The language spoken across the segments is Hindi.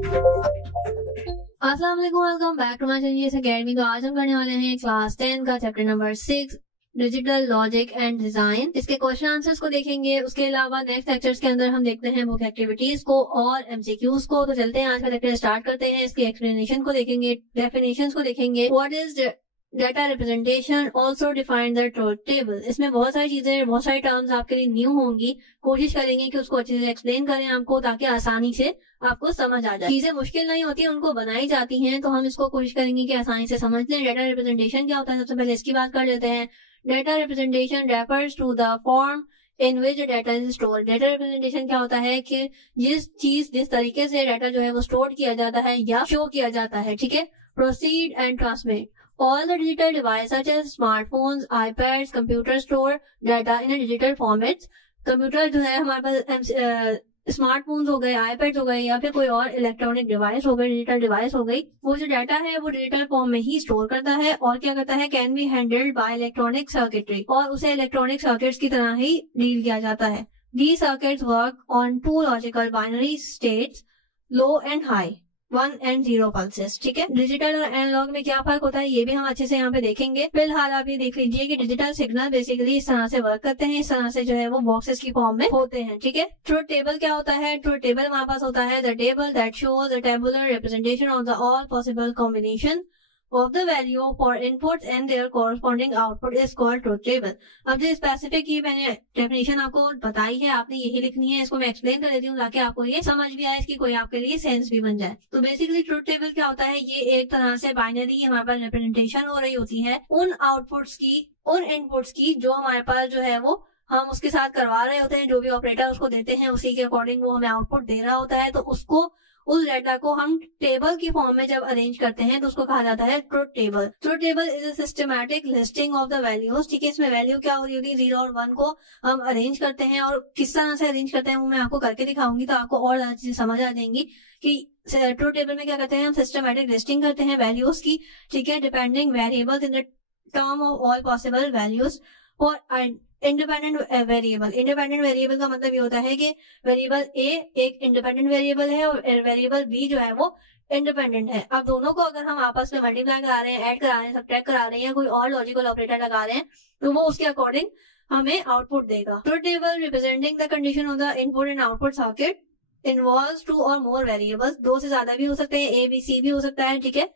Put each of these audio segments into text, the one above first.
अस्सलाम वालेकुम, welcome back to my channel academy. तो आज हम करने वाले हैं क्लास 10 का chapter number 6 digital logic and design. इसके क्वेश्चन आंसर्स को देखेंगे। उसके अलावा नेक्स्ट लेक्चर्स के अंदर हम देखते हैं बुक एक्टिविटीज को और एमसीक्यूज को। तो चलते हैं, आज का लेक्चर स्टार्ट करते हैं। इसकी एक्सप्लेनेशन को देखेंगे, डेफिनेशंस को देखेंगे। What is data representation, also define the truth table. इसमें बहुत सारी चीजें, बहुत सारी टर्म्स आपके लिए न्यू होंगी। कोशिश करेंगे कि उसको अच्छे से एक्सप्लेन करें आपको, ताकि आसानी से आपको समझ आ जाए। चीजें मुश्किल नहीं होती, उनको बनाई जाती हैं, तो हम इसको कोशिश करेंगे कि आसानी से समझ लें। डाटा रिप्रेजेंटेशन क्या होता है, सबसे पहले इसकी बात कर लेते हैं। Data representation refers to the form in which data is store. Data representation क्या होता है कि जिस तरीके से डाटा जो है वो स्टोर किया जाता है या शो किया जाता है, ठीक है। Proceed and transmit. All the digital devices such as smartphones, iPads, computer store data in a digital formats। Computer जो है हमारे पास स्मार्टफोन्स हो गए, आईपैड हो गए, या फिर कोई और इलेक्ट्रॉनिक डिवाइस हो गई, डिजिटल डिवाइस हो गई, वो जो डाटा है वो डिजिटल फॉर्म में ही स्टोर करता है। और क्या करता है, can be handled by electronic circuitry, और उसे इलेक्ट्रॉनिक सर्किट्स की तरह ही डील किया जाता है। These circuits work on two logical binary states, low and high, 1 and 0 pulses, ठीक है। डिजिटल और एनालॉग में क्या फर्क होता है, ये भी हम अच्छे से यहाँ पे देखेंगे। फिलहाल आप ये देख लीजिए कि डिजिटल सिग्नल बेसिकली इस तरह से वर्क करते हैं, इस तरह से जो है वो बॉक्सेस की फॉर्म में होते हैं, ठीक है। ट्रूथ टेबल क्या होता है, ट्रूथ टेबल हमारे पास होता है the table that shows the tabular representation of the all possible combination of the value for inputs and their corresponding output is called truth table। अब जो स्पेसिफिक की मैंने डेफिनेशन आपको बताई है, आपने यही लिखनी है। इसको मैं एक्सप्लेन कर देती हूँ ताकि आपको ये समझ भी आए, इसकी कोई आपके लिए सेंस भी बन जाए। तो बेसिकली ट्रूथ टेबल क्या होता है, ये एक तरह से बाइनरी हमारे पास रिप्रेजेंटेशन हो रही होती है उन आउटपुट्स की, उन इनपुट्स की जो हमारे पास जो है वो हम उसके साथ करवा रहे होते हैं। जो भी ऑपरेटर उसको देते हैं उसी के अकॉर्डिंग वो हमें आउटपुट दे रहा होता है। तो उसको, उस डाटा को हम टेबल की फॉर्म में जब अरेंज करते हैं तो उसको कहा जाता है truth table. Truth table is a systematic listing of the values, ठीक है। इसमें वैल्यू क्या हो रही होती है, 0 और 1 को हम अरेंज करते हैं, और किस तरह से अरेंज करते हैं वो मैं आपको करके दिखाऊंगी, तो आपको और ज्यादा चीजें समझ आ जाएंगी कि ट्रूथ टेबल में क्या करते हैं। हम सिस्टमैटिक लिस्टिंग करते हैं वैल्यूज की, ठीक है, depending variables in the term of all possible values और इंडिपेंडेंट वेरिएबल। इंडिपेंडेंट वेरिएबल का मतलब ये होता है कि वेरिएबल ए एक इंडिपेंडेंट वेरिएबल है और वेरिएबल बी जो है वो इंडिपेंडेंट है। अब दोनों को अगर हम आपस में मल्टीप्लाई करा रहे हैं, ऐड करा रहे हैं, सब्ट्रैक्ट करा रहे हैं, या कोई और लॉजिकल ऑपरेटर लगा रहे हैं, तो वो उसके अकॉर्डिंग हमें आउटपुट देगा। Truth table representing the condition of the input and output circuit involves 2 or more variables. 2 से ज्यादा भी हो सकते हैं, ए बी सी भी हो सकता है, ठीक है।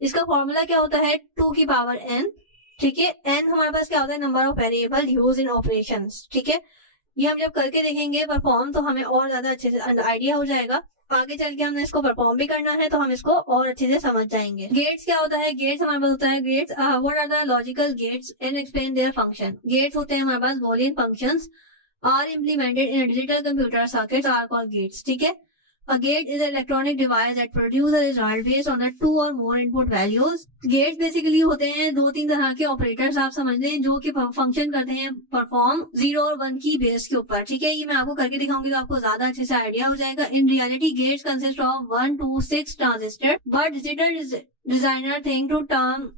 इसका फॉर्मूला क्या होता है, 2 की पावर n, ठीक है। एन हमारे पास क्या होता है, number of variable use in operations, ठीक है। ये हम जब करके देखेंगे परफॉर्म, तो हमें और ज्यादा अच्छे से आइडिया हो जाएगा। आगे चल के हमने इसको परफॉर्म भी करना है, तो हम इसको और अच्छे से समझ जाएंगे। गेट्स क्या होता है, गेट्स हमारे पास होता है, gates what are the logical gates and explain their function. Gates होते हैं हमारे पास Boolean functions are implemented in digital computer circuits are called gates, ठीक है। A gate is an electronic device that produces a result based on the 2 or more input values। Gates basically होते हैं 2-3 तरह के ऑपरेटर्स, आप समझ लें, जो कि फंक्शन करते हैं परफॉर्म 0 और 1 की बेस के ऊपर, ठीक है। ये मैं आपको करके दिखाऊंगी तो आपको ज्यादा अच्छे से आइडिया हो जाएगा। In reality gates consist of 1 to 6 transistor, but digital designer think to term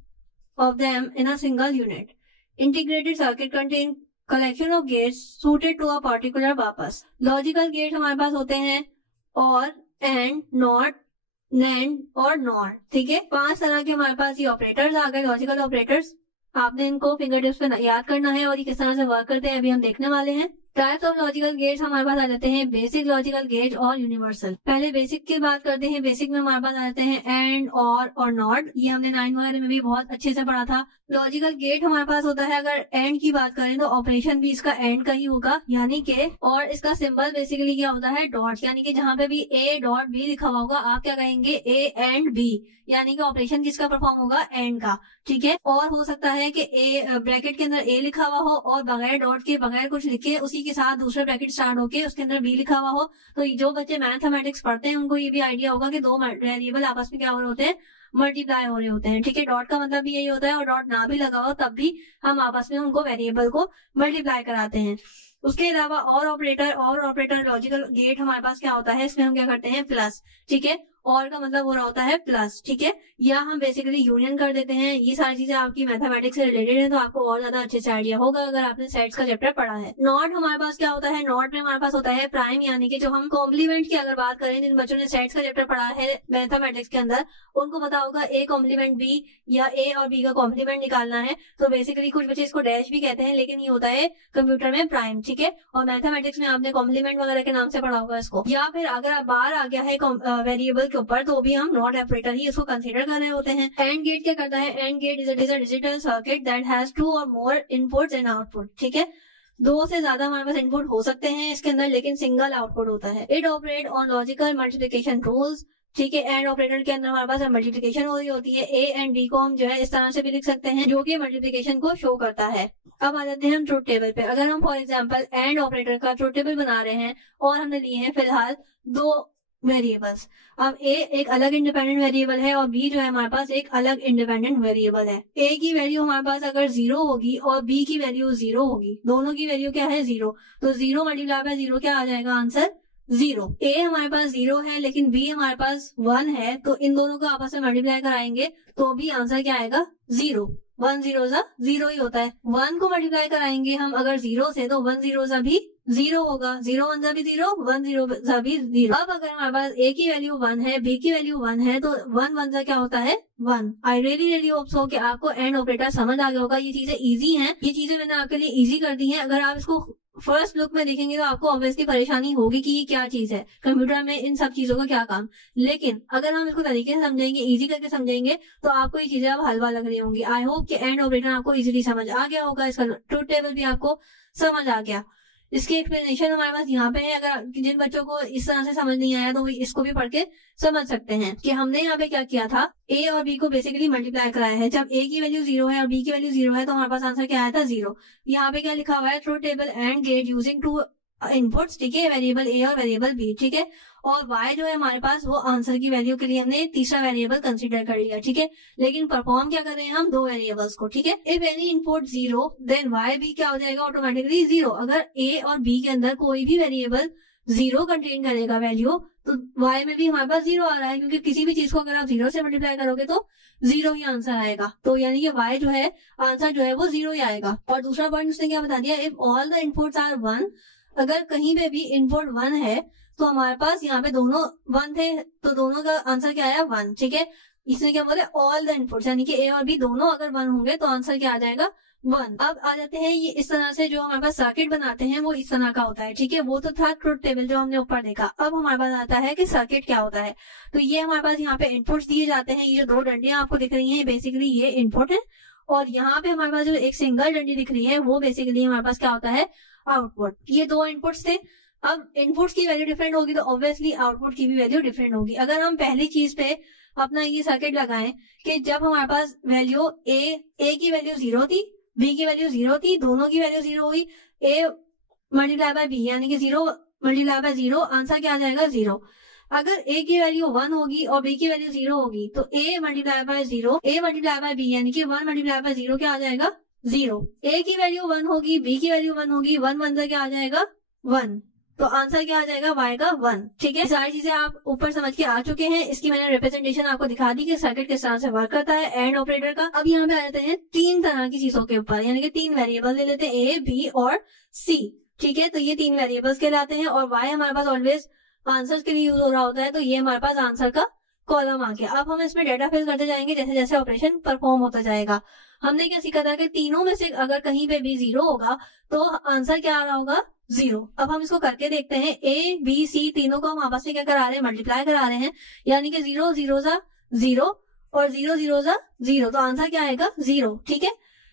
of them in a single unit. Integrated circuit contain collection of gates suited to a particular purpose. Logical gates हमारे पास होते हैं और एंड, नॉट, नैंड और नॉर, ठीक है। 5 तरह के हमारे पास ये ऑपरेटर्स आ गए, लॉजिकल ऑपरेटर्स। आपने इनको फिंगर टिप्स पे याद करना है और ये किस तरह से वर्क करते हैं अभी हम देखने वाले हैं। टाइप्स ऑफ लॉजिकल गेट्स हमारे पास आ जाते हैं बेसिक लॉजिकल गेट और यूनिवर्सल। पहले बेसिक की बात करते हैं। बेसिक में हमारे पास आ जाते हैं एंड, और नॉट। ये हमने 9 वगैरह में भी बहुत अच्छे से पढ़ा था। लॉजिकल गेट हमारे पास होता है, अगर एंड की बात करें तो ऑपरेशन भी इसका एंड का ही होगा, यानी कि, और इसका सिंबल बेसिकली क्या होता है, डॉट, यानी कि जहां पे भी ए डॉट बी लिखा हुआ होगा आप क्या कहेंगे, ए एंड बी, यानी कि ऑपरेशन किसका परफॉर्म होगा, एंड का, ठीक है। और हो सकता है कि ए ब्रैकेट के अंदर ए लिखा हुआ हो और बगैर डॉट के, बगैर कुछ लिखे, उसी के साथ दूसरा ब्रैकेट स्टार्ट होके उसके अंदर बी लिखा हुआ हो। तो जो बच्चे मैथमेटिक्स पढ़ते हैं उनको ये भी आइडिया होगा कि 2 वेरिएबल आपस में क्या हो रहे होते हैं, मल्टीप्लाई हो रहे होते हैं, ठीक है। डॉट का मतलब भी यही होता है, और डॉट ना भी लगा हो तब भी हम आपस में उनको वेरिएबल को मल्टीप्लाई कराते हैं। उसके अलावा और ऑपरेटर लॉजिकल गेट हमारे पास क्या होता है, इसमें हम क्या करते हैं, प्लस, ठीक है। और का मतलब हो रहा होता है प्लस, ठीक है, या हम बेसिकली यूनियन कर देते हैं। ये सारी चीजें आपकी मैथमेटिक्स से रिलेटेड है, तो आपको और ज्यादा अच्छे से आइडिया होगा अगर आपने सेट्स का चैप्टर पढ़ा है। नॉट हमारे पास क्या होता है, नॉट में हमारे पास होता है प्राइम, यानी कि जो हम कॉम्प्लीमेंट की अगर बात करें, जिन बच्चों ने सेट्स का चैप्टर पढ़ा है मैथमेटिक्स के अंदर, उनको पता होगा ए कॉम्प्लीमेंट बी या ए और बी का कॉम्प्लीमेंट निकालना है। तो बेसिकली कुछ बच्चे इसको डैश भी कहते हैं, लेकिन ये होता है कंप्यूटर में प्राइम, ठीक है, और मैथमेटिक्स में आपने कॉम्प्लीमेंट वगैरह के नाम से पढ़ा होगा इसको। या फिर अगर आप बाहर आ गया है वेरिएबल के ऊपर, तो भी हम नॉट ऑपरेटर ही इसको कंसीडर कर रहे होते हैं। एंड गेट क्या करता है, and gate is a digital circuit that has 2 or more inputs and output, ठीक है, 2 से ज्यादा हमारे पास इनपुट हो सकते हैं इसके अंदर, लेकिन सिंगल आउटपुट होता है। It operate on logical multiplication rules, ठीक है, एंड ऑपरेटर के अंदर हमारे पास मल्टीप्लिकेशन हो रही होती है। ए एंड बी को हम जो है इस तरह से भी लिख सकते हैं, जो कि मल्टीप्लिकेशन को शो करता है। अब आ जाते हैं हम ट्रुथ टेबल पे। अगर हम फॉर एग्जांपल एंड ऑपरेटर का ट्रुथ टेबल बना रहे हैं और हमने लिए हैं फिलहाल 2 वेरिएबल्स, अब ए एक अलग इंडिपेंडेंट वेरिएबल है और बी जो है हमारे पास एक अलग इंडिपेंडेंट वेरिएबल है। ए की वैल्यू हमारे पास अगर 0 होगी और बी की वैल्यू 0 होगी, दोनों की वैल्यू क्या है 0, तो 0 मल्टीप्लाई बाय 0 क्या आ जाएगा आंसर 0। ए हमारे पास 0 है लेकिन बी हमारे पास 1 है, तो इन दोनों को आपस में मल्टीप्लाई कराएंगे तो भी आंसर क्या आएगा 0। 1 0 0 ही होता है। 1 को मल्टीप्लाई कराएंगे हम अगर 0 से, तो 1 0 भी 0 होगा, 0 1 भी 0, 1 0 भी 0। अब अगर हमारे पास ए की वैल्यू 1 है, बी की वैल्यू 1 है, तो 1 1 क्या होता है 1। आई रियली होप सो कि आपको एंड ऑपरेटर समझ आ गया होगा। ये चीजें इजी हैं, ये चीजें मैंने आपके लिए इजी कर दी हैं। अगर आप इसको फर्स्ट लुक में देखेंगे तो आपको ऑब्वियसली परेशानी होगी कि ये क्या चीज है, कंप्यूटर में इन सब चीजों का क्या काम। लेकिन अगर हम इसको तरीके से समझेंगे, इजी करके समझेंगे, तो आपको ये चीजें अब हलवा लग रही होंगी। आई होप कि एंड ऑपरेटर आपको इजीली समझ आ गया होगा, इसका ट्रुथ टेबल भी आपको समझ आ गया। इसकी एक्सप्लेनेशन हमारे पास यहाँ पे है। अगर जिन बच्चों को इस तरह से समझ नहीं आया तो इसको भी पढ़ के समझ सकते हैं कि हमने यहाँ पे क्या किया था, ए और बी को बेसिकली मल्टीप्लाई कराया है। जब ए की वैल्यू 0 है और बी की वैल्यू 0 है, तो हमारे पास आंसर क्या आया था 0। यहाँ पे क्या लिखा हुआ है, truth table and gate using 2 inputs, ठीक है, वेरिएबल ए और वेरिएबल बी, ठीक है, और y जो है हमारे पास वो आंसर की वैल्यू के लिए हमने तीसरा वेरिएबल कंसीडर कर लिया, ठीक है। लेकिन परफॉर्म क्या कर रहे हैं हम 2 वेरिएबल्स को, ठीक है। If any input 0 then y भी क्या हो जाएगा ऑटोमेटिकली 0। अगर a और b के अंदर कोई भी वेरिएबल 0 कंटेन करेगा वैल्यू, तो y में भी हमारे पास 0 आ रहा है, क्योंकि किसी भी चीज को अगर आप 0 से मल्टीप्लाई करोगे तो 0 ही आंसर आएगा। तो यानी कि y जो है आंसर जो है वो 0 ही आएगा। और दूसरा पॉइंट उसने क्या बता दिया, if all the inputs are 1, अगर कहीं पे भी इनपुट 1 है तो हमारे पास यहाँ पे दोनों 1 थे, तो दोनों का आंसर क्या आया 1, ठीक है। इसने क्या बोले, ऑल द इनपुट्स, यानी कि ए और बी दोनों अगर 1 होंगे तो आंसर क्या आ जाएगा 1। अब आ जाते हैं ये इस तरह से जो हमारे पास सर्किट बनाते हैं वो इस तरह का होता है, ठीक है। वो तो था ट्रुथ टेबल जो हमने ऊपर देखा। अब हमारे पास आता है कि सर्किट क्या होता है। तो ये हमारे पास यहाँ पे इनपुट्स दिए जाते हैं। ये जो 2 डंडियां आपको दिख रही है बेसिकली ये इनपुट है, और यहाँ पे हमारे पास जो एक सिंगल डंडी दिख रही है वो बेसिकली हमारे पास क्या होता है आउटपुट। ये 2 इनपुट्स थे। अब इनपुट्स की वैल्यू डिफरेंट होगी तो ऑब्वियसली आउटपुट की भी वैल्यू डिफरेंट होगी। अगर हम पहली चीज पे अपना ये सर्किट लगाएं कि जब हमारे पास वैल्यू ए की वैल्यू 0 थी, बी की वैल्यू 0 थी, दोनों की वैल्यू 0 हुई, ए मल्टीप्लाई बाय बी यानी कि 0 मल्टीप्लाई बाय 0, आंसर क्या आ जाएगा 0। अगर ए की वैल्यू 1 होगी और बी की वैल्यू 0 होगी, तो A multiply by 0, A multiply by B यानी कि 1 मल्टीप्लाई बाय 0 क्या आ जाएगा 0। ए की वैल्यू 1 होगी, बी की वैल्यू 1 होगी, 1 1 क्या आ जाएगा 1, तो आंसर क्या आ जाएगा y का 1, ठीक है। सारी चीजें आप ऊपर समझ के आ चुके हैं। इसकी मैंने रिप्रेजेंटेशन आपको दिखा दी कि सर्किट किस तरह से वर्क करता है एंड ऑपरेटर का। अब यहाँ पे आ जाते हैं 3 तरह की चीजों के ऊपर, यानी कि 3 वेरिएबल ले लेते हैं, a, b और c, ठीक है। तो ये 3 वेरिएबल्स कहलाते हैं और y हमारे पास ऑलवेज आंसर के लिए यूज हो रहा होता है, तो ये हमारे पास आंसर का कॉलम आ गया। अब हम इसमें डेटा फिल करते जाएंगे जैसे जैसे ऑपरेशन परफॉर्म होता जाएगा। हमने क्या सीखा था कि तीनों में से अगर कहीं पे भी 0 होगा तो आंसर क्या आ रहा होगा 0। अब हम इसको करके देखते हैं, ए बी सी तीनों को हम आपस में क्या करा रहे हैं, मल्टीप्लाई करा रहे हैं, यानी कि 0 0 0 और 0 0 0, तो आंसर क्या आएगा 0, ठीक है।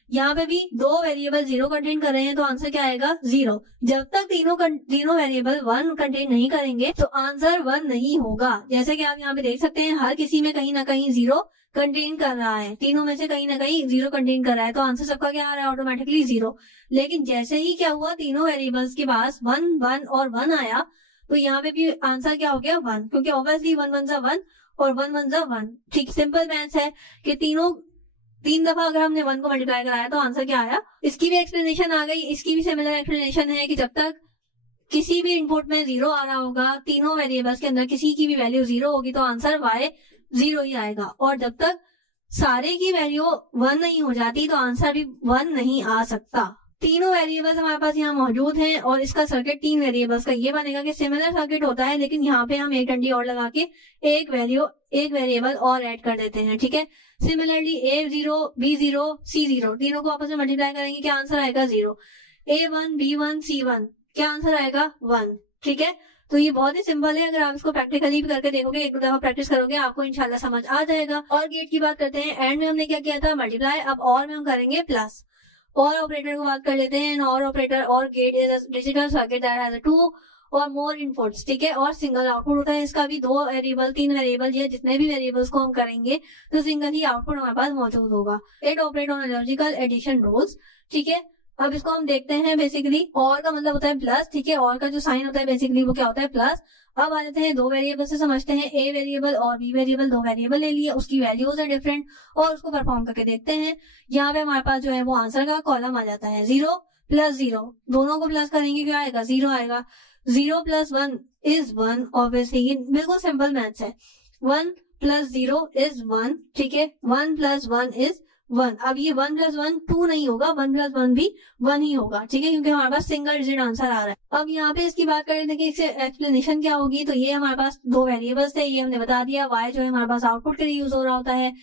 यहाँ पे भी 2 वेरिएबल 0 कंटेन कर रहे हैं तो आंसर क्या आएगा 0। जब तक तीनों वेरिएबल 1 कंटेन नहीं करेंगे तो आंसर 1 नहीं होगा। जैसे कि आप यहाँ पे देख सकते हैं हर किसी में कहीं ना कहीं 0 कंटेन कर रहा है, तीनों में से कहीं ना कहीं 0 कंटेन कर रहा है, तो आंसर सबका क्या आ रहा है ऑटोमेटिकली 0। लेकिन जैसे ही क्या हुआ, तीनों वेरिएबल्स के पास 1 1 और 1 आया, तो यहाँ पे भी आंसर क्या हो गया 1, क्योंकि ऑब्वियसली 1 1 1 और 1 1 1, ठीक। सिंपल मैथ्स है कि 3 दफा अगर हमने 1 को मल्टीप्लाई कराया तो आंसर क्या आया। इसकी भी एक्सप्लेनेशन आ गई। इसकी भी सिमिलर एक्सप्लेनेशन है कि जब तक किसी भी इनपुट में 0 आ रहा होगा, तीनों वेरिएबल्स के अंदर किसी की भी वैल्यू 0 होगी तो आंसर y 0 ही आएगा। और जब तक सारे की वैल्यू 1 नहीं हो जाती तो आंसर भी 1 नहीं आ सकता। तीनों वेरिएबल्स हमारे पास यहाँ मौजूद हैं और इसका सर्किट 3 वेरिएबल्स का ये बनेगा कि सिमिलर सर्किट होता है, लेकिन यहाँ पे हम एक डंडी और लगा के एक वेरिएबल और ऐड कर देते हैं, ठीक है। सिमिलरली A0, B0, C0 तीनों को आपस में मल्टीप्लाई करेंगे, क्या आंसर आएगा 0। A1, B1, C1 क्या आंसर आएगा 1, ठीक है। तो ये बहुत ही सिंपल है, अगर आप इसको प्रैक्टिकली भी करके देखोगे, एक दफा प्रैक्टिस करोगे आपको इंशाल्लाह समझ आ जाएगा। और गेट की बात करते हैं, एंड में हमने क्या किया था मल्टीप्लाई, अब और में हम करेंगे प्लस। और ऑपरेटर को बात कर लेते हैं, or operator or gate is a digital circuit that has 2 or more inputs, ठीक है, और सिंगल आउटपुट होता है। इसका भी 2 वेरिएबल 3 वेरिएबल या जितने भी वेरिएबल्स को हम करेंगे तो सिंगल ही आउटपुट हमारे पास मौजूद होगा। It operate on logical addition rules, ठीक है। अब इसको हम देखते हैं, बेसिकली और का मतलब होता है प्लस, ठीक है, और का जो साइन होता है बेसिकली वो क्या होता है प्लस। अब आ जाते हैं 2 वेरिएबल से समझते हैं, A वेरिएबल और B वेरिएबल, 2 वेरिएबल ले लिए, उसकी वैल्यूज है डिफरेंट और उसको परफॉर्म करके देखते हैं। यहाँ पे हमारे पास जो है वो आंसर का कॉलम आ जाता है 0 + 0, दोनों को प्लस करेंगे क्या आएगा 0 आएगा। 0 + 1 इज 1, ऑब्वियसली बिल्कुल सिंपल मैथ्स है। 1 + 0 इज 1, ठीक है, 1 + 1 इज 1। अब ये 1 + 1 2 नहीं होगा, 1 + 1 भी 1 ही होगा, ठीक है, क्योंकि हमारे पास सिंगल डिजिट आंसर आ रहा है। अब यहाँ पे इसकी बात करें कि इससे एक्सप्लेनेशन क्या होगी, तो ये हमारे पास 2 वेरिएबल्स थे, ये हमने बता दिया। y जो है हमारे पास आउटपुट के लिए यूज हो रहा होता है।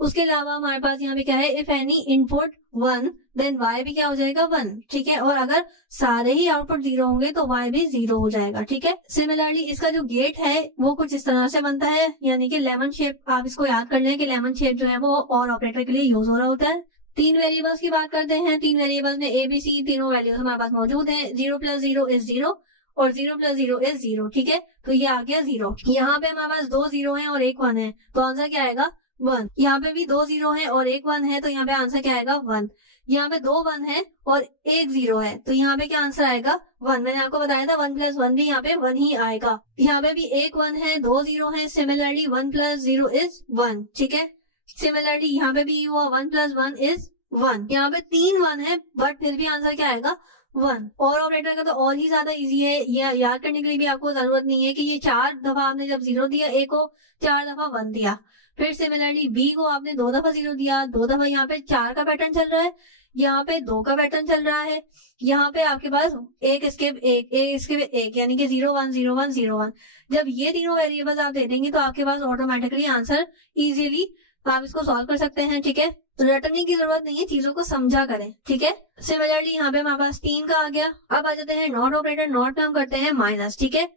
उसके अलावा हमारे पास यहाँ पे क्या है, if any input 1 then y भी क्या हो जाएगा 1, ठीक है, और अगर सारे ही आउटपुट 0 होंगे तो y भी 0 हो जाएगा, ठीक है। सिमिलरली इसका जो गेट है वो कुछ इस तरह से बनता है, यानी कि लेमन शेप। आप इसको याद कर लें कि लेमन शेप जो है वो और ऑपरेटर के लिए यूज हो रहा होता है। 3 वेरिएबल्स की बात करते हैं, 3 वेरिएबल्स में A, B, C तीनों वैल्यूज हमारे पास मौजूद है। 0 + 0 इज 0 और 0 + 0 इज 0, ठीक है, तो ये आ गया 0। यहाँ पे हमारे पास 2 0 है और 1 1 है, तो आंसर क्या आएगा 1। यहाँ पे भी 2 0 है और 1 1 है, तो यहाँ पे आंसर क्या आएगा 1। यहाँ पे 2 1 है और 1 0 है, तो यहाँ पे क्या आंसर आएगा 1। मैंने आपको बताया था 1 + 1 भी यहाँ पे 1 ही आएगा। यहाँ पे भी 1 1 है, 2 0 है, सिमिलरली 1 + 0 इज 1, ठीक है। सिमिलरली यहाँ पे भी हुआ 1 + 1 इज 1। यहाँ पे 3 1 है बट फिर भी आंसर क्या आएगा 1। और ऑपरेटर का तो और ही ज्यादा इजी है, ये याद करने के लिए भी आपको जरूरत नहीं है कि ये 4 दफा आपने जब 0 दिया, A को 4 दफा 1 दिया, फिर सिमिलरली B को आपने 2 दफा 0 दिया, 2 दफा। यहाँ पे 4 का पैटर्न चल रहा है, यहाँ पे 2 का पैटर्न चल रहा है, यहाँ पे आपके पास एक स्केप 1 यानी कि 0 1 0 1 0 1। जब ये तीनों वेरिएबल्स आप दे देंगे तो आपके पास ऑटोमेटिकली आंसर इजीली आप इसको सॉल्व कर सकते हैं, ठीक है। तो रटने की जरूरत नहीं है, चीजों को समझा करें, ठीक है। सिमिलरली यहाँ पे हमारे पास 3 का आ गया। अब आ जाते हैं नॉट ऑपरेटर, नॉट में हम करते हैं माइनस, ठीक है।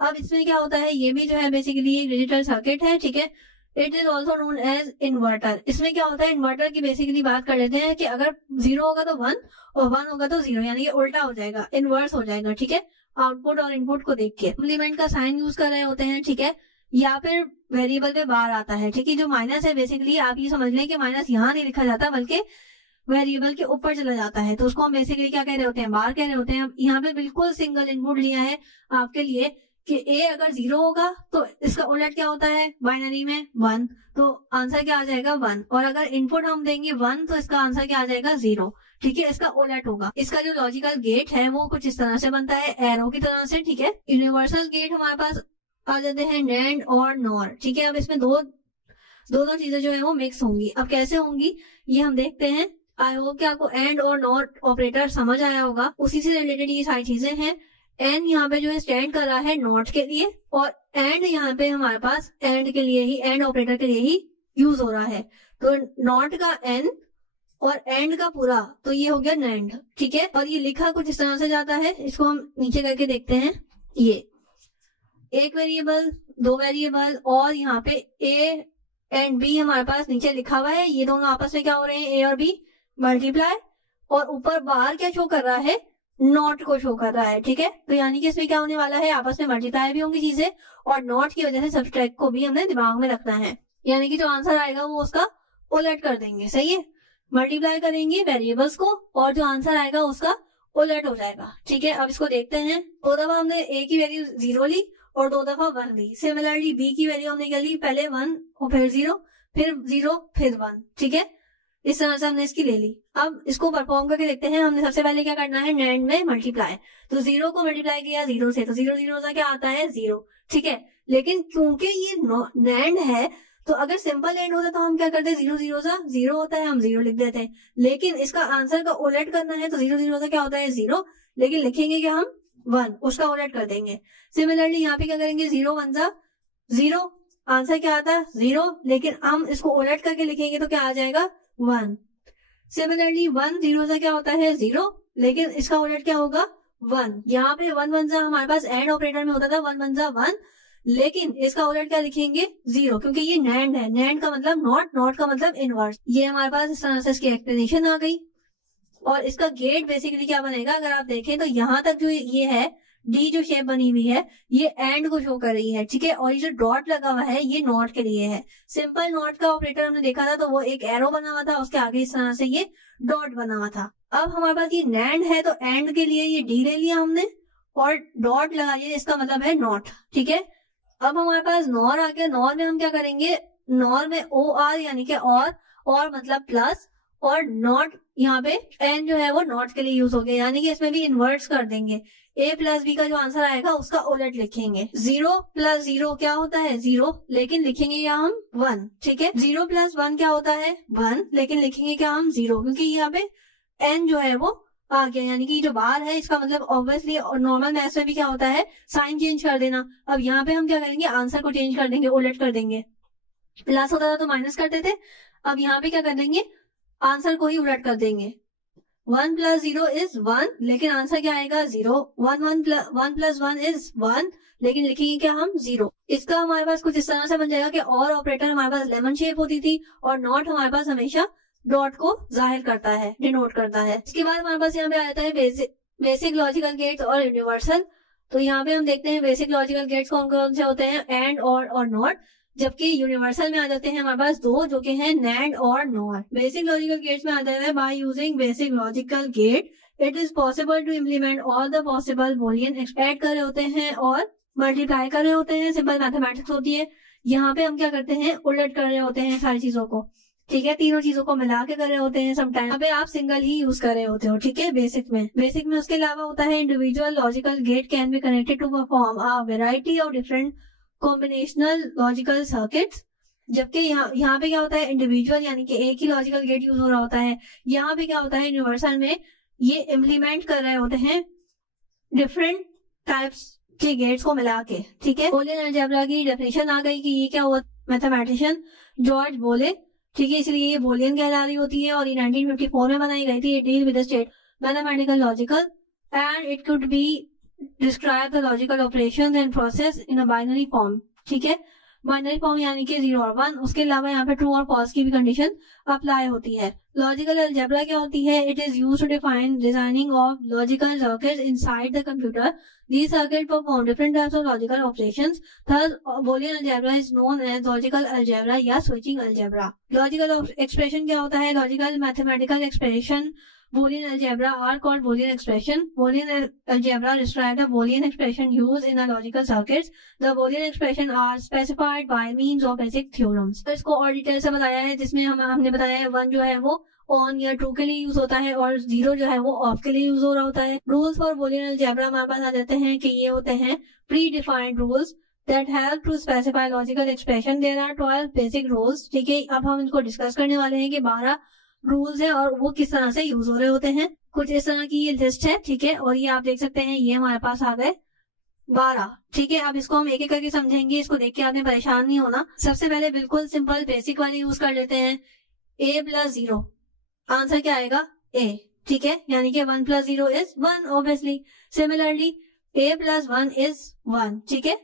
अब इसमें क्या होता है, ये भी जो है बेसिकली एक डिजिटल सर्किट है, ठीक है। It is also known as inverter. इसमें क्या होता है, इन्वर्टर की बेसिकली बात कर लेते हैं कि अगर 0 होगा तो 1 और 1 होगा तो 0, यानी कि उल्टा हो जाएगा, इनवर्स हो जाएगा, ठीक है, आउटपुट और इनपुट को देख के। कॉम्प्लीमेंट का साइन यूज कर रहे होते हैं, ठीक है, या फिर वेरिएबल पे बाहर आता है, ठीक है। जो माइनस है बेसिकली आप ये समझ लें कि माइनस यहाँ नहीं लिखा जाता बल्कि वेरिएबल के ऊपर चला जाता है, तो उसको हम बेसिकली क्या कह रहे होते हैं, बाहर कह रहे होते हैं। यहाँ पे बिल्कुल सिंगल इनपुट लिया है आपके लिए कि A अगर 0 होगा तो इसका उलट क्या होता है, बाइनरी में 1, तो आंसर क्या आ जाएगा 1। और अगर इनपुट हम देंगे 1 तो इसका आंसर क्या आ जाएगा 0, ठीक है, इसका उलट होगा। इसका जो लॉजिकल गेट है वो कुछ इस तरह से बनता है, एरो की तरह से, ठीक है। यूनिवर्सल गेट हमारे पास आ जाते हैं NAND और NOR, ठीक है। अब इसमें दो चीजें जो है वो मिक्स होंगी। अब कैसे होंगी ये हम देखते हैं। आई होप कि आपको एंड और नॉट ऑपरेटर समझ आया होगा, उसी से रिलेटेड ये सारी चीजें हैं। एंड यहाँ पे जो है स्टैंड कर रहा है नॉट के लिए, और एंड यहाँ पे हमारे पास एंड के लिए ही, एंड ऑपरेटर के लिए ही यूज हो रहा है। तो नॉट का एन और एंड का पूरा, तो ये हो गया NAND, ठीक है। और ये लिखा कुछ इस तरह से जाता है, इसको हम नीचे करके देखते हैं। ये एक वेरिएबल, 2 वेरिएबल और यहाँ पे A एंड B हमारे पास नीचे लिखा हुआ है। ये दोनों आपस में क्या हो रहे हैं, A और B मल्टीप्लाई, और ऊपर बाहर क्या शो कर रहा है, नॉट को शो कर रहा है, ठीक है। तो यानी कि इसमें क्या होने वाला है, आपस में मल्टीप्लाई भी होंगी चीजें, और नॉट की वजह से सब्सट्रैक्ट को भी हमने दिमाग में रखना है, यानी कि जो आंसर आएगा वो उसका उलट कर देंगे, सही है। मल्टीप्लाई करेंगे वेरिएबल्स को और जो आंसर आएगा उसका उलट हो जाएगा, ठीक है। अब इसको देखते हैं। 2 दफा हमने A की वैल्यू 0 ली और 2 दफा 1 ली। सिमिलरली B की वैल्यू हमने क्या ली, पहले 1 और फिर 0, फिर 0 फिर 1, ठीक है। इस तरह से हमने इसकी ले ली। अब इसको परफॉर्म करके देखते हैं। हमने सबसे पहले क्या करना है, नैंड में मल्टीप्लाई। तो 0 को मल्टीप्लाई किया 0 से, तो 0 0 से क्या आता है 0, ठीक है। लेकिन क्योंकि ये नैंड है तो अगर सिंपल एंड होता तो हम क्या करते, 0 0 सा 0 होता है, हम 0 लिख देते। लेकिन इसका आंसर का उलट करना है तो 0 0 सा क्या होता है 0, लेकिन लिखेंगे क्या हम 1, उसका उलट कर देंगे। सिमिलरली यहाँ पे क्या करेंगे, 0 1 सा 0, आंसर क्या आता है 0, लेकिन हम इसको उलट करके लिखेंगे तो क्या आ जाएगा 1। सिमिलरली 1 0 सा क्या होता है 0, लेकिन इसका उलट क्या होगा 1। यहाँ पे 1 1 सा हमारे पास एंड ऑपरेटर में होता था 1 1 सा 1, लेकिन इसका उलट क्या लिखेंगे 0, क्योंकि ये नैंड है। नैंड का मतलब नॉट, नॉट का मतलब इनवर्स। ये हमारे पास इस तरह से इसकी एक्सप्लेनेशन आ गई। और इसका गेट बेसिकली क्या बनेगा, अगर आप देखें तो यहाँ तक जो ये है डी जो शेप बनी हुई है ये एंड को शो कर रही है, ठीक है। और ये जो डॉट लगा हुआ है ये नॉट के लिए है। सिंपल नॉट का ऑपरेटर हमने देखा था तो वो एक एरो बना हुआ था, उसके आगे इस तरह से ये डॉट बना हुआ था। अब हमारे पास ये नैंड है तो एंड के लिए ये डी ले लिया हमने और डॉट लगा लिया, इसका मतलब है नॉट, ठीक है। अब हमारे पास नॉर आ गया। नॉर में हम क्या करेंगे, नॉर में ओ आर यानी कि और मतलब प्लस, और नॉट यहाँ पे एन जो है वो नॉट के लिए यूज हो गया, यानी कि इसमें भी इन्वर्ट्स कर देंगे। a प्लस बी का जो आंसर आएगा उसका उलट लिखेंगे। 0 प्लस 0 क्या होता है 0, लेकिन लिखेंगे क्या हम 1, ठीक है। 0 प्लस 1 क्या होता है 1, लेकिन लिखेंगे क्या हम 0, क्योंकि यहाँ पे n जो है वो आ गया, यानी कि जो बार है इसका मतलब ऑब्वियसली और नॉर्मल मैथ्स में भी क्या होता है साइन चेंज कर देना। अब यहाँ पे हम क्या करेंगे, आंसर को चेंज कर देंगे, उलट कर देंगे। प्लस होता था तो माइनस करते थे, अब यहाँ पे क्या कर देंगे, आंसर को ही उलट कर देंगे। 1 प्लस 0 इज 1, लेकिन आंसर क्या आएगा 0। 1 प्लस 1 इज 1, लेकिन लिखेंगे क्या हम 0। इसका हमारे पास कुछ इस तरह से बन जाएगा कि और ऑपरेटर हमारे पास लेमन शेप होती थी और नॉट हमारे पास हमेशा डॉट को जाहिर करता है, डिनोट करता है। इसके बाद हमारे पास यहाँ पे आ जाता है बेसिक लॉजिकल गेट्स और यूनिवर्सल। तो यहाँ पे हम देखते हैं बेसिक लॉजिकल गेट्स कौन कौन से होते हैं, एंड और नॉट, जबकि यूनिवर्सल में आ जाते हैं हमारे पास दो, जो कि हैं नैंड और नॉर। बेसिक लॉजिकल गेट्स में आ जाता है by using basic logical gate it is possible to implement all the possible boolean. Add कर रहे होते हैं और मल्टीप्लाई कर रहे होते हैं, सिंपल मैथमेटिक्स होती है। यहाँ पे हम क्या करते हैं, उलट कर रहे होते हैं सारी चीजों को, ठीक है, तीनों चीजों को मिला के कर रहे होते हैं। समटाइम यहाँ पे आप सिंगल ही यूज कर रहे होते हो, ठीक है। बेसिक में उसके अलावा होता है individual logical gate can be connected to perform a variety of different combinational logical circuits. जबकि यहाँ पे क्या होता है, इंडिविजुअल यानी कि एक ही लॉजिकल गेट यूज हो रहा होता है। यहाँ पे क्या होता है, यूनिवर्सल में ये इम्प्लीमेंट कर रहे होते हैं डिफरेंट टाइप्स के गेट्स को मिला के, ठीक है। बूलियन अलजेब्रा की डेफिनेशन आ गई कि ये क्या हुआ, मैथमेटिशियन जॉर्ज बोले, ठीक है, इसलिए ये बूलियन कहला रही होती है और ये 1954 में बनाई गई थी। Deal with the state mathematical logical and it could be describe the logical operations and process in a binary form, ठीक है। बाइनरी फॉर्म यानी कि 0 और 1। उसके अलावा यहाँ पे ट्रू और फॉल्स की भी कंडीशन अप्लाई होती है। लॉजिकल अलजेब्रा क्या होती है, it is used to define designing of logical circuits inside the computer. These circuits perform different types of logical operations. Thus, Boolean algebra is known as logical algebra या switching algebra. Logical expression क्या होता है, logical mathematical expression Boolean algebra are called Boolean expression. Boolean algebra describe the Boolean expression used in a logical circuits. The Boolean expression are specified by means of basic theorems. तो इसको और डिटेल से बताया है, जिसमें हमने बताया है 1 जो है वो ऑन या ट्रू के लिए यूज होता है और 0 जो है वो ऑफ के लिए यूज हो रहा होता है। रूल्स फॉर बूलियन अलजेब्रा हमारे पास आ जाते हैं कि ये होते हैं predefined rules that help to specify logical expression. There are 12 basic rules, ठीक है। अब हम इनको डिस्कस करने वाले हैं कि 12 रूल्स है और वो किस तरह से यूज हो रहे होते हैं। कुछ इस तरह की ये लिस्ट है, ठीक है, और ये आप देख सकते हैं ये हमारे पास आ गए 12, ठीक है। अब इसको हम एक एक करके समझेंगे, इसको देख के आपने परेशान नहीं होना। सबसे पहले बिल्कुल सिंपल बेसिक वाली यूज कर लेते हैं, a प्लस 0, आंसर क्या आएगा a, ठीक है, यानी कि 1 plus 0 is 1 obviously. Similarly a plus 1 is 1, ठीक है,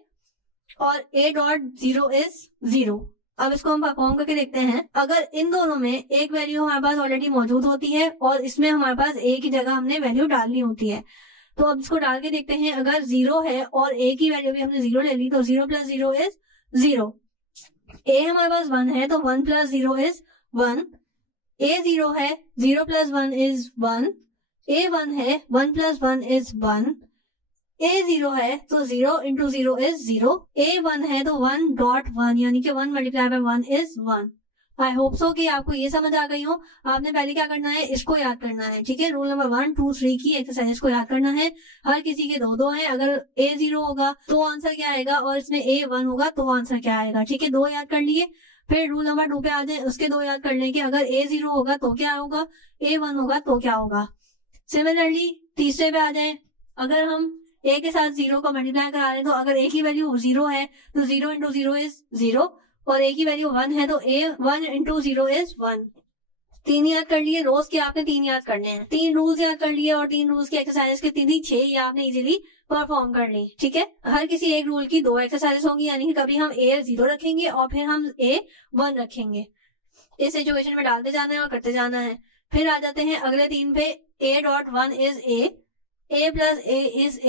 और a डॉट 0 इज 0। अब इसको हम परफॉर्म करके देखते हैं। अगर इन दोनों में एक वैल्यू हमारे पास ऑलरेडी मौजूद होती है और इसमें हमारे पास a की जगह हमने वैल्यू डालनी होती है, तो अब इसको डाल के देखते हैं। अगर 0 है और a की वैल्यू भी हमने 0 ले ली तो 0 प्लस 0 इज 0। a हमारे पास 1 है तो 1 प्लस 0 इज 1। a 0 है, 0 प्लस 1 इज 1। a 1 है, 1 प्लस 1 इज 1। a 0 है तो 0 इंटू 0 इज 0। a 1 है तो 1 डॉट 1 यानी कि 1 multiply by 1 is 1। I hope so कि आपको ये समझ आ गई हो। आपने पहले क्या करना है, इसको याद करना है, ठीक है। रूल नंबर 1, 2, 3 की एक्सरसाइज को याद करना है। हर किसी के 2-2 हैं। अगर A 0 होगा तो आंसर क्या आएगा, और इसमें A 1 होगा तो आंसर क्या आएगा, ठीक है। 2 याद कर लिए। फिर रूल नंबर 2 पे आ जाए, उसके 2 याद कर लें कि अगर A 0 होगा तो क्या होगा, A 1 होगा तो क्या होगा। सिमिलरली तीसरे पे आ जाए, अगर हम A के साथ 0 को मल्टीप्लाई करा लें तो अगर A की वैल्यू 0 है तो 0 इंटू 0 इज 0, और A की वैल्यू 1 है तो A 1 इंटू 0 इज 1। 3 याद कर लिए। रोज के आपने 3 याद करने हैं। 3 रूल्स याद कर लिए और 3 रूल्स की एक्सरसाइज के 3 6 ये आपने इजीली परफॉर्म कर ली, ठीक है। हर किसी एक रूल की 2 एक्सरसाइज होंगी, यानी कि कभी हम A 0 रखेंगे और फिर हम A 1 रखेंगे। इस सिचुएशन में डालते जाना है और करते जाना है। फिर आ जाते हैं अगले 3 पे। A.1 is A plus A is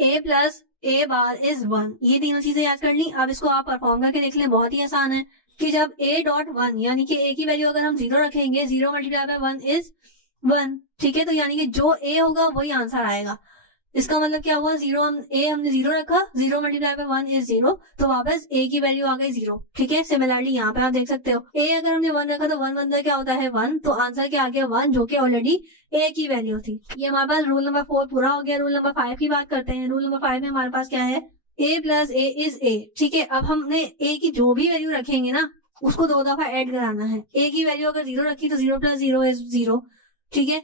A plus A bar is 1। ये तीनों चीजें याद कर ली। अब इसको आप परफॉर्म करके देख लें, बहुत ही आसान है कि जब A.1 यानी कि A की वैल्यू अगर हम 0 रखेंगे, 0 मल्टीप्लाई बाय 1 इज 1, ठीक है। तो यानी कि जो A होगा वही आंसर आएगा। इसका मतलब क्या हुआ, हमने 0 रखा, 0 मल्टीप्लाई बाय 1 इज 0, तो वापस A की वैल्यू आ गई 0, ठीक है। सिमिलरली यहाँ पे आप देख सकते हो A अगर हमने 1 रखा तो 1 अंदर क्या होता है 1, तो आंसर क्या आ गया 1, जो कि ऑलरेडी A की वैल्यू थी। ये हमारे पास रूल नंबर 4 पूरा हो गया। रूल नंबर 5 की बात करते हैं। रूल नंबर 5 में हमारे पास क्या है, A plus A is A, ठीक है। अब हमने A की जो भी वैल्यू रखेंगे ना उसको 2 दफा ऐड कराना है। A की वैल्यू अगर 0 रखी तो 0 प्लस 0 इज 0, ठीक है।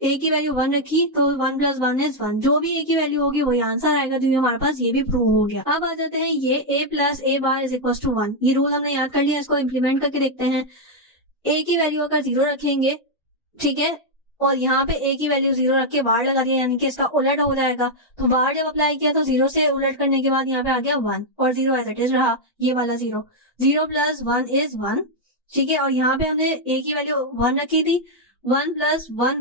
A की वैल्यू 1 रखी तो 1 प्लस 1 इज 1। जो भी A की वैल्यू होगी वही आंसर आएगा, तो ये हमारे पास ये भी प्रूव हो गया। अब आ जाते हैं ये A plus A bar is equal to 1। ये रूल हमने याद कर लिया, इसको इम्प्लीमेंट करके देखते हैं। A की वैल्यू अगर 0 रखेंगे, ठीक है, और यहाँ पे A की वैल्यू 0 रख के बार लगा दिया, यानी कि इसका उलट हो जाएगा। तो बार जब अप्लाई किया तो 0 से उलट करने के बाद यहाँ पे आ गया 1, और 0 एज इट इज रहा, ये वाला 0। 0 प्लस 1 इज 1, ठीक है। और यहाँ पे हमने A की वैल्यू 1 रखी थी, 1 प्लस 1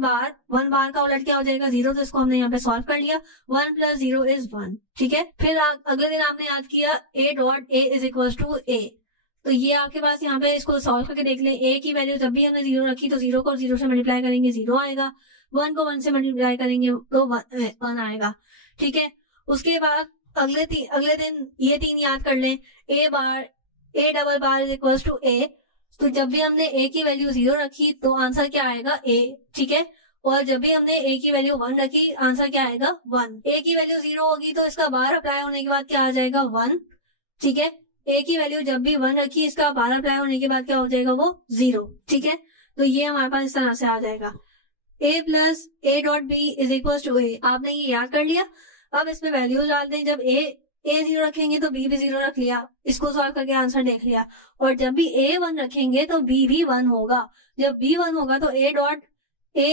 बार का उलट क्या हो जाएगा 0, तो इसको हमने यहाँ पे सॉल्व कर लिया। 1 प्लस 0 इज 1, ठीक है। फिर अगले दिन आपने याद किया A.A is equal to A, तो ये आपके पास यहाँ पे इसको सॉल्व करके देख लें। A की वैल्यू जब भी हमने 0 रखी तो 0 को 0 से मल्टीप्लाई करेंगे 0 आएगा, 1 को 1 से मल्टीप्लाई करेंगे तो 1 आएगा, ठीक है। उसके बाद अगले दिन ये 3 याद कर लें। A double bar is equal to A, तो जब भी हमने A की वैल्यू 0 रखी तो आंसर क्या आएगा A, ठीक है। और जब भी हमने A की वैल्यू 1 रखी आंसर क्या आएगा 1। A की वैल्यू 0 होगी तो इसका बार अप्लाई होने के बाद क्या आ जाएगा 1, ठीक है। A की वैल्यू जब भी 1 रखी इसका बार अप्लाई होने के बाद क्या हो जाएगा वो 0, ठीक है। तो ये हमारे पास इस तरह से आ जाएगा A plus A dot B is equal to A। आपने ये याद कर लिया। अब इसमें वैल्यूज डालते हैं। जब A 0 रखेंगे तो B भी 0 रख लिया, इसको सॉल्व करके आंसर देख लिया। और जब भी A 1 रखेंगे तो B भी 1 होगा। जब B 1 होगा तो A dot A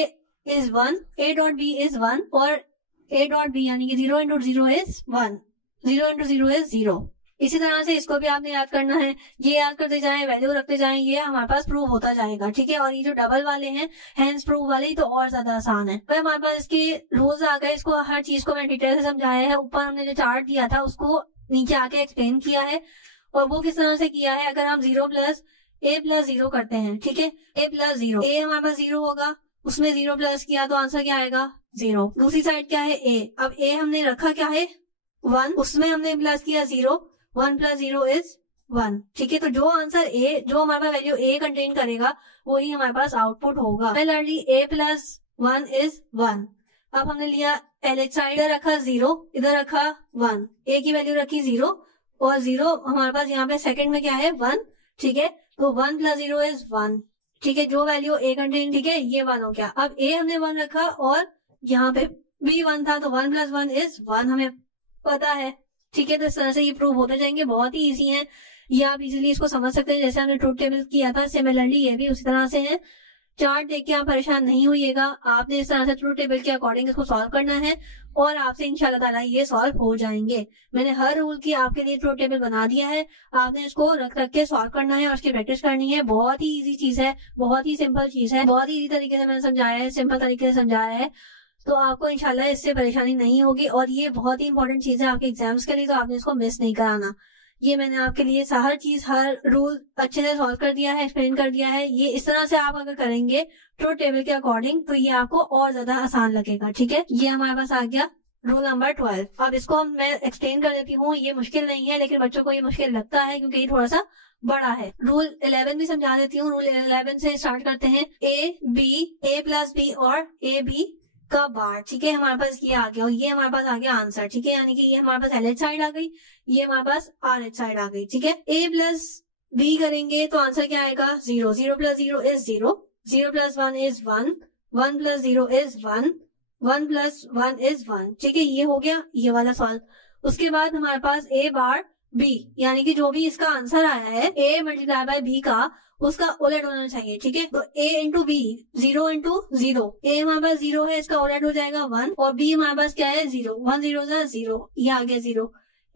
is 1, A dot B is 1, और A डॉट B यानी कि 0 इंटू 0 इज 1, 0 इंटू 0 इज 0। इसी तरह से इसको भी आपने याद करना है। ये याद करते जाएं, वैल्यू रखते जाएं, ये हमारे पास प्रूव होता जाएगा, ठीक है। और ये जो डबल वाले हैं हैंस प्रूव वाले, तो और ज्यादा आसान है। तो हमारे पास इसके रूल्स आ गए। इसको हर चीज को मैं डिटेल से समझाया है। ऊपर हमने जो चार्ट दिया था उसको नीचे आके एक्सप्लेन किया है, और वो किस तरह से किया है। अगर हम 0 प्लस A प्लस 0 करते हैं, ठीक है, A प्लस 0, A हमारे पास 0 होगा, उसमें 0 प्लस किया तो आंसर क्या आएगा 0। दूसरी साइड क्या है A, अब A हमने रखा क्या है 1, उसमें हमने प्लस किया 0, 1 प्लस 0 इज 1, ठीक है। तो जो आंसर A, जो हमारे पास वैल्यू A कंटेन करेगा वही हमारे पास आउटपुट होगा। Similarly A plus 1 is 1। अब हमने लिया LH साइड, इधर रखा 0, इधर रखा 1, A की वैल्यू रखी 0, और 0 हमारे पास यहाँ पे सेकंड में क्या है 1, ठीक है। तो 1 प्लस 0 इज 1, ठीक है। जो वैल्यू A कंटेन, ठीक है, ये 1 हो गया। अब A हमने 1 रखा और यहाँ पे B 1 था, तो 1 प्लस 1 इज 1 हमें पता है, ठीक है। तो इस तरह से ये प्रूव होते जाएंगे, बहुत ही इजी है। ये आप इजीली इसको समझ सकते हैं, जैसे हमने ट्रूथ टेबल किया था सिमिलरली ये भी उसी तरह से है। चार्ट देख के आप परेशान नहीं होइएगा, आपने इस तरह से ट्रूथ टेबल के अकॉर्डिंग इसको सॉल्व करना है और आपसे इंशाल्लाह ताला ये सॉल्व हो जाएंगे। मैंने हर रूल की आपके लिए ट्रूथ टेबल बना दिया है, आपने इसको रख रख के सॉल्व करना है और उसकी प्रैक्टिस करनी है। बहुत ही इजी चीज है, बहुत ही सिंपल चीज है, बहुत ही इजी तरीके से मैंने समझाया है, सिंपल तरीके से समझाया है, तो आपको इंशाल्लाह इससे परेशानी नहीं होगी। और ये बहुत ही इंपॉर्टेंट चीज है आपके एग्जाम्स के लिए, तो आपने इसको मिस नहीं कराना। ये मैंने आपके लिए हर चीज, हर रूल अच्छे से सॉल्व कर दिया है, एक्सप्लेन कर दिया है। ये इस तरह से आप अगर करेंगे ट्रूथ टेबल के अकॉर्डिंग तो ये आपको और ज्यादा आसान लगेगा, ठीक है। ये हमारे पास आ गया रूल नंबर 12। अब इसको मैं एक्सप्लेन कर देती हूँ, ये मुश्किल नहीं है लेकिन बच्चों को ये मुश्किल लगता है क्योंकि ये थोड़ा सा बड़ा है। रूल 11 भी समझा देती हूँ। रूल 11 से स्टार्ट करते हैं। ए प्लस बी और ए बी का बार, ठीक है, हमारे पास ये आ गया और ये हमारे पास आ गया आंसर, ठीक है, यानी कि ये हमारे पास LH साइड आ गई, ये हमारे पास RH साइड आ गई, ठीक है। ए प्लस बी करेंगे तो आंसर क्या आएगा? 0, 0 plus 0 is 0, 0 plus 1 is 1, 1 plus 0 is 1, 1 plus 1 is 1, ठीक है, ये हो गया ये वाला सॉल्व। उसके बाद हमारे पास ए बार बी, यानी कि जो भी इसका आंसर आया है ए मल्टीप्लाई बाय बी का, उसका उलट होना चाहिए, ठीक है। तो a इंटू बी, 0 इंटू 0, ए हमारे पास 0 है, इसका उलट हो जाएगा 1, और b हमारे पास क्या है? 0, 1 0 0, ये आ गया 0।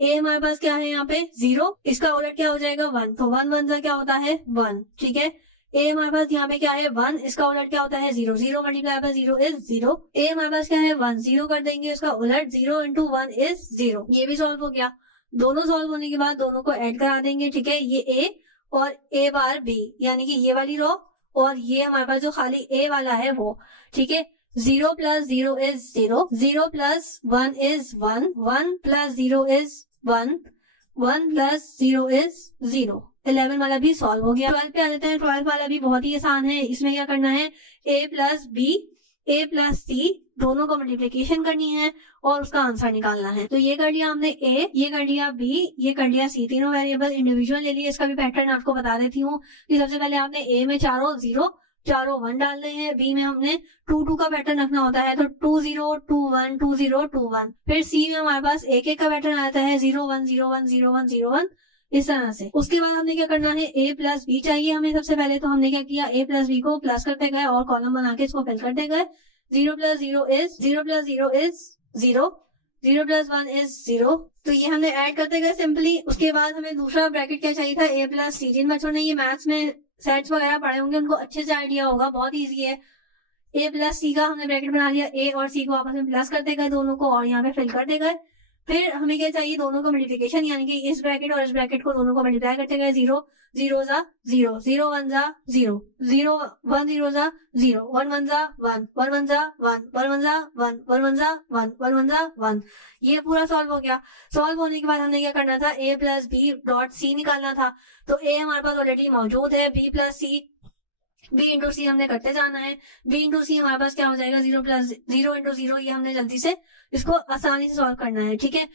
a हमारे पास क्या है यहाँ पे? 0, इसका उलट क्या हो जाएगा? 1, तो 1 1 क्या होता है? 1, ठीक है। a हमारे पास यहाँ पे क्या है? 1, इसका उलट क्या होता है? 0, 0 मल्टीप्लाई बाय 0 इज 0। a हमारे पास क्या है? 1, 0 कर देंगे, इसका उलट 0 इंटू 1 इज 0। ये भी सॉल्व हो गया। दोनों सॉल्व होने के बाद दोनों को ऐड करा देंगे, ठीक है, ये a और a बार b, यानी कि ये वाली रो और ये हमारे पास जो खाली a वाला है वो, ठीक है। 0 plus 0 is 0, 0 plus 1 is 1, 1 plus 0 is 1, 1 plus 0 is 0। 11 वाला भी सॉल्व हो गया। 12 पे आ जाते हैं। 12 वाला भी बहुत ही आसान है। इसमें क्या करना है? a plus b, a plus c, दोनों को मल्टीप्लीकेशन करनी है और उसका आंसर निकालना है। तो ये कर लिया हमने a, ये कर लिया b, ये कर लिया c, तीनों वेरिएबल इंडिविजुअल ले लिए। इसका भी पैटर्न आपको बता देती हूँ कि सबसे पहले आपने a में चारों 0, चारों 1 डालने हैं। b में हमने 2 2 का पैटर्न रखना होता है, तो 2 0 2 1 2 0 2 1। फिर c में हमारे पास 1 1 का पैटर्न आता है, 0 1 0 1 0 1 0 1, इस तरह से। उसके बाद हमने क्या करना है? a प्लस बी चाहिए हमें सबसे पहले, तो हमने क्या किया? a प्लस बी को प्लस करते गए और कॉलम बना के इसको फिल करते गए। 0 plus 0 is 0 plus 0 is 0, 0 plus 1 is 0, तो ये हमने ऐड करते गए सिंपली। उसके बाद हमें दूसरा ब्रैकेट क्या चाहिए था? a प्लस सी। जिन बच्चों ने ये मैथ्स में सेट्स वगैरह पढ़े होंगे उनको अच्छे से आइडिया होगा, बहुत ईजी है। a प्लस सी का हमने ब्रैकेट बना लिया, a और c को आपस में प्लस करते गए दोनों को और यहाँ पे फिल करते गए। फिर हमें क्या चाहिए? दोनों का मल्टीप्लिकेशन, यानी कि इस ब्रैकेट और इस ब्रैकेट को दोनों को मल्टीप्लाई करते गए। 0 0 जा 0, 0 1 जा 0, 0 1 0 जा 0, 1 1 जा 1, 1 1 जा 1, 1 1 जा 1, 1 1 जा 1, 1 1 जा 1। ये पूरा सॉल्व हो गया। सॉल्व होने के बाद हमने क्या करना था? a plus B dot C निकालना था। तो a हमारे पास ऑलरेडी मौजूद है, b प्लस सी, b इंटू सी हमने करते जाना है। b इंटू सी हमारे पास क्या हो जाएगा? 0 प्लस 0 इंटू 0, ये हमने जल्दी से इसको आसानी से सॉल्व करना है, ठीक है।